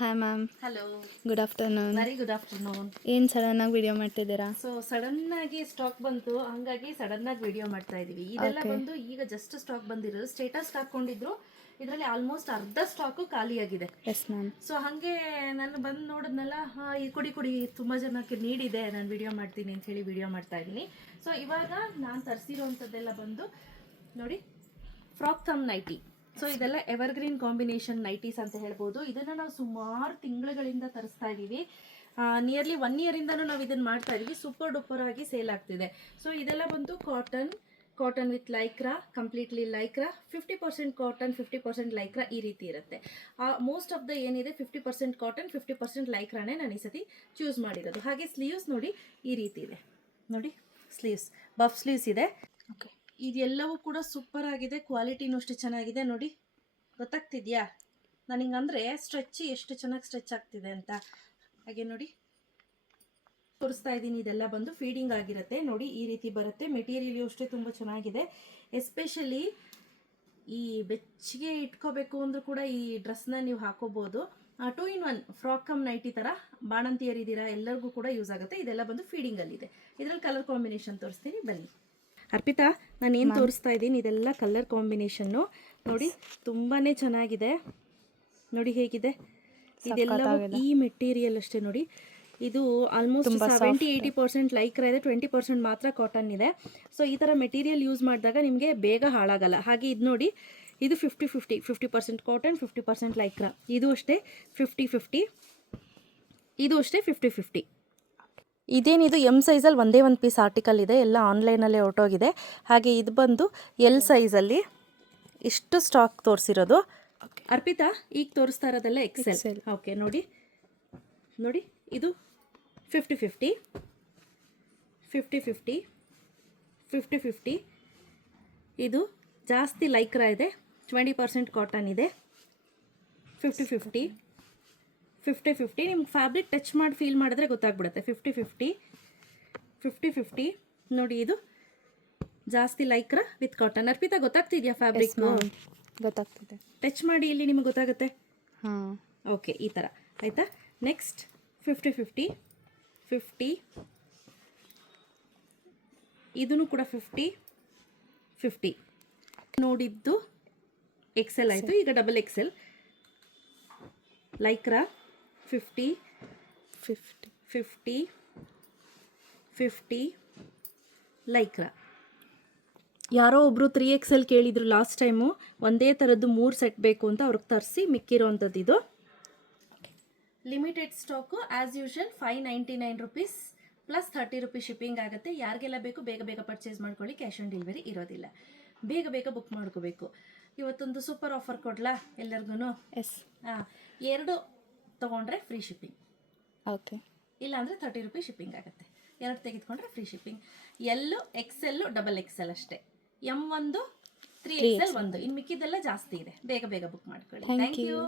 Hi ma'am hello good afternoon very good afternoon ಏನು ಸಡನ್ನಾಗಿ video ಮಾಡ್ತಿದ್ದೀರಾ? ಸೊ ಸಡನ್ ಆಗಿ ಸ್ಟಾಕ್ ಬಂತು. ಹಂಗಾಗಿ ಸಡನ್ ಆಗಿ ವಿಡಿಯೋ ಮಾಡ್ತಾ ಇದೀವಿ. ಇದೆಲ್ಲ ಬಂದು ಈಗ ಜಸ್ಟ್ ಸ್ಟಾಕ್ ಬಂದಿರೋದು. ಸ್ಟೇಟಸ್ ಹಾಕೊಂಡಿದ್ರು. ಇದರಲ್ಲಿ ಆಲ್ಮೋಸ್ಟ್ ಅರ್ಧ ಸ್ಟಾಕು ಖಾಲಿಯಾಗಿದೆ. ಎಸ್ ಮ್ಯಾಮ್ ಸೊ ಹಾಗೆ ನಾನು ಬಂದು ನೋಡಿದ್ನಲ್ಲ ಹಾ ಈ ಕುಡಿ ಕುಡಿ ತುಂಬ ಜನಕ್ಕೆ ನೀಡಿದೆ. ನಾನು ವಿಡಿಯೋ ಮಾಡ್ತೀನಿ ಅಂತ ಹೇಳಿ ವಿಡಿಯೋ ಮಾಡ್ತಾ ಇದ್ದೀನಿ. ಸೊ ಇವಾಗ ನಾನು ತರಿಸಿರೋವಂಥದ್ದೆಲ್ಲ ಬಂದು ನೋಡಿ ಫ್ರಾಕ್ ಕಮ್ ನೈಟಿ ಸೊ ಇದೆಲ್ಲ ಎವರ್ಗ್ರೀನ್ ಕಾಂಬಿನೇಷನ್ ನೈಟೀಸ್ ಅಂತ ಹೇಳ್ಬೋದು. ಇದನ್ನು ನಾವು ಸುಮಾರು ತಿಂಗಳುಗಳಿಂದ ತರಿಸ್ತಾ ಇದ್ದೀವಿ ನಿಯರ್ಲಿ ಒನ್ ಇಯರಿಂದನೂ ನಾವು ಇದನ್ನು ಮಾಡ್ತಾ ಇದೀವಿ. ಸೂಪರ್ ಡೂಪರ್ ಆಗಿ ಸೇಲ್ ಆಗ್ತಿದೆ. ಸೊ ಇದೆಲ್ಲ ಬಂದು cotton cotton with lycra completely lycra fifty percent cotton fifty percent lycra ಈ ರೀತಿ ಇರುತ್ತೆ. ಮೋಸ್ಟ್ ಆಫ್ ದ ಏನಿದೆ fifty percent cotton fifty percent ಲೈಕ್ರಾನೇ ನಾನು ಈ ಸತಿ ಚೂಸ್ ಮಾಡಿರೋದು. ಹಾಗೆ ಸ್ಲೀವ್ಸ್ ನೋಡಿ ಈ ರೀತಿ ಇದೆ. ನೋಡಿ ಸ್ಲೀವ್ಸ್ ಬಫ್ ಸ್ಲೀವ್ಸ್ ಇದೆ. ಓಕೆ ಇದೆಲ್ಲವೂ ಕೂಡ ಸೂಪರ್ ಆಗಿದೆ. ಕ್ವಾಲಿಟಿನೂ ಅಷ್ಟು ಚೆನ್ನಾಗಿದೆ ನೋಡಿ. ಗೊತ್ತಾಗ್ತಿದ್ಯಾ? ನಾನು ಅಂದರೆ ಸ್ಟ್ರೆಚ್ ಎಷ್ಟು ಚೆನ್ನಾಗಿ ಸ್ಟ್ರೆಚ್ ಆಗ್ತಿದೆ ಅಂತ. ಹಾಗೆ ನೋಡಿ. ತೋರಿಸ್ತಾ ಇದ್ದೀನಿ, ಇದೆಲ್ಲ ಬಂದು ಫೀಡಿಂಗ್ ಆಗಿರುತ್ತೆ. ನೋಡಿ, ಈ ರೀತಿ ಬರುತ್ತೆ. ಮೆಟೀರಿಯಲ್ ಅಷ್ಟೇ ತುಂಬ ಚೆನ್ನಾಗಿದೆ. ಎಸ್ಪೆಷಲಿ ಈ ಬೆಚ್ಚಗೆ ಇಟ್ಕೋಬೇಕು ಅಂದರೂ ಕೂಡ ಈ ಡ್ರೆಸ್ನ ನೀವು ಹಾಕೋಬೋದು. Two in one frock cum nighty ಥರ ಬಾಣಂತಿಯರಿದ್ದೀರಾ ಎಲ್ಲರಿಗೂ ಕೂಡ ಯೂಸ್ ಆಗುತ್ತೆ. ಇದೆಲ್ಲ ಬಂದು ಫೀಡಿಂಗಲ್ಲಿದೆ ಇದರಲ್ಲಿ ಕಲರ್ ಕಾಂಬಿನೇಷನ್ ತೋರಿಸ್ತೀನಿ. ಬನ್ನಿ. ಅರ್ಪಿತಾ ನಾನು ಏನು ತೋರಿಸ್ತಾ ಇದ್ದೀನಿ? ಇದೆಲ್ಲ ಕಲರ್ ಕಾಂಬಿನೇಷನ್ನು ನೋಡಿ ತುಂಬಾ ಚೆನ್ನಾಗಿದೆ. ನೋಡಿ ಹೇಗಿದೆ. ಇದೆಲ್ಲ ಈ ಮೆಟೀರಿಯಲ್ ಅಷ್ಟೇ ನೋಡಿ. ಇದು almost seventy eighty percent lycra ಇದೆ. ಟ್ವೆಂಟಿ ಪರ್ಸೆಂಟ್ ಮಾತ್ರ ಕಾಟನ್ ಇದೆ. ಸೊ ಈ ಥರ ಮೆಟೀರಿಯಲ್ ಯೂಸ್ ಮಾಡಿದಾಗ ನಿಮಗೆ ಬೇಗ ಹಾಳಾಗಲ್ಲ. ಹಾಗೆ ಇದು ನೋಡಿ ಇದು fifty fifty fifty percent cotton fifty percent lycra ಇದು ಅಷ್ಟೇ ಫಿಫ್ಟಿ ಫಿಫ್ಟಿ ಇದು ಅಷ್ಟೇ ಫಿಫ್ಟಿ ಫಿಫ್ಟಿ ಇದೇನಿದು ಎಂ ಸೈಜಲ್ಲಿ ಒಂದೇ ಒಂದು ಪೀಸ್ ಆರ್ಟಿಕಲ್ ಇದೆ ಎಲ್ಲ ಆನ್ಲೈನಲ್ಲೇ ಹೊರಟೋಗಿದೆ. ಹಾಗೆ ಇದು ಬಂದು ಎಲ್ ಸೈಜಲ್ಲಿ ಇಷ್ಟು ಸ್ಟಾಕ್ ತೋರಿಸಿರೋದು. ಅರ್ಪಿತಾ ಈಗ ತೋರಿಸ್ತಾ ಇರೋದೆಲ್ಲ ಎಕ್ಸೆಲ್. ಓಕೆ ನೋಡಿ. ನೋಡಿ ಇದು fifty fifty fifty fifty fifty fifty ಇದು ಜಾಸ್ತಿ ಲೈಕ್ರ ಇದೆ ಟ್ವೆಂಟಿ ಪರ್ಸೆಂಟ್ ಕಾಟನ್ ಇದೆ ಫಿಫ್ಟಿ ಫಿಫ್ಟಿ ಫಿಫ್ಟಿ ಫಿಫ್ಟಿ ನಿಮ್ಗೆ ಫ್ಯಾಬ್ರಿಕ್ ಟಚ್ ಮಾಡಿ ಫೀಲ್ ಮಾಡಿದ್ರೆ ಗೊತ್ತಾಗ್ಬಿಡುತ್ತೆ. ಫಿಫ್ಟಿ ಫಿಫ್ಟಿ ಫಿಫ್ಟಿ ಫಿಫ್ಟಿ ನೋಡಿ ಇದು ಜಾಸ್ತಿ ಲೈಕ್ರ ವಿತ್ ಕಾಟನ್ ಅರ್ಪಿತಾ ಗೊತ್ತಾಗ್ತಿದ್ಯಾ ಫ್ಯಾಬ್ರಿಕ್ ಗೊತ್ತಾಗ್ತಿದೆ. ಟಚ್ ಮಾಡಿ ಇಲ್ಲಿ ನಿಮಗೆ ಗೊತ್ತಾಗುತ್ತೆ? ಹಾಂ. ಓಕೆ ಈ ಥರ ಆಯಿತಾ? ನೆಕ್ಸ್ಟ್ ಫಿಫ್ಟಿ ಫಿಫ್ಟಿ ಫಿಫ್ಟಿ ಇದೂ ಕೂಡ ಫಿಫ್ಟಿ ಫಿಫ್ಟಿ ನೋಡಿದ್ದು ಎಕ್ಸೆಲ್ ಆಯಿತು. ಈಗ double X L lycra fifty fifty. Fifty fifty lycra. ಯಾರೋ ಒಬ್ಬರು ತ್ರೀ ಎಕ್ಸ್ ಎಲ್ ಕೇಳಿದ್ರು ಲಾಸ್ಟ್ ಟೈಮು ಒಂದೇ ಥರದ್ದು ಮೂರು ಸೆಟ್ ಬೇಕು ಅಂತ ಅವ್ರಿಗೆ ತರಿಸಿ ಮಿಕ್ಕಿರೋವಂಥದ್ದು ಇದು. Limited stock as usual five ninety nine rupees plus thirty rupees shipping ಆಗುತ್ತೆ. ಯಾರಿಗೆಲ್ಲ ಬೇಕು ಬೇಗ ಬೇಗ ಪರ್ಚೇಸ್ ಮಾಡ್ಕೊಳ್ಳಿ ಕ್ಯಾಶ್ ಆನ್ ಡೆಲಿವರಿ ಇರೋದಿಲ್ಲ. ಬೇಗ ಬೇಗ ಬುಕ್ ಮಾಡ್ಕೋಬೇಕು. ಇವತ್ತೊಂದು ಸೂಪರ್ ಆಫರ್ ಕೊಡ್ಲಾ ಎಲ್ಲರಿಗೂ ಎಸ್ ಹಾಂ ಎರಡು ತೊಗೊಂಡ್ರೆ ಫ್ರೀ ಶಿಪ್ಪಿಂಗ್ ಓಕೆ ಇಲ್ಲಾಂದರೆ ತರ್ಟಿ ರುಪೀಸ್ ಶಿಪ್ಪಿಂಗ್ ಆಗುತ್ತೆ. ಎರಡು ತೆಗೆದುಕೊಂಡ್ರೆ free shipping L X L double X L ಅಷ್ಟೇ. ಎಂ ಒಂದು ತ್ರೀ ಎಕ್ಸೆಲ್ ಒಂದು. ಇನ್ನು ಮಿಕ್ಕಿದೆಲ್ಲ ಜಾಸ್ತಿ ಇದೆ. ಬೇಗ ಬೇಗ ಬುಕ್ ಮಾಡ್ಕೊಳ್ಳಿ. Thank you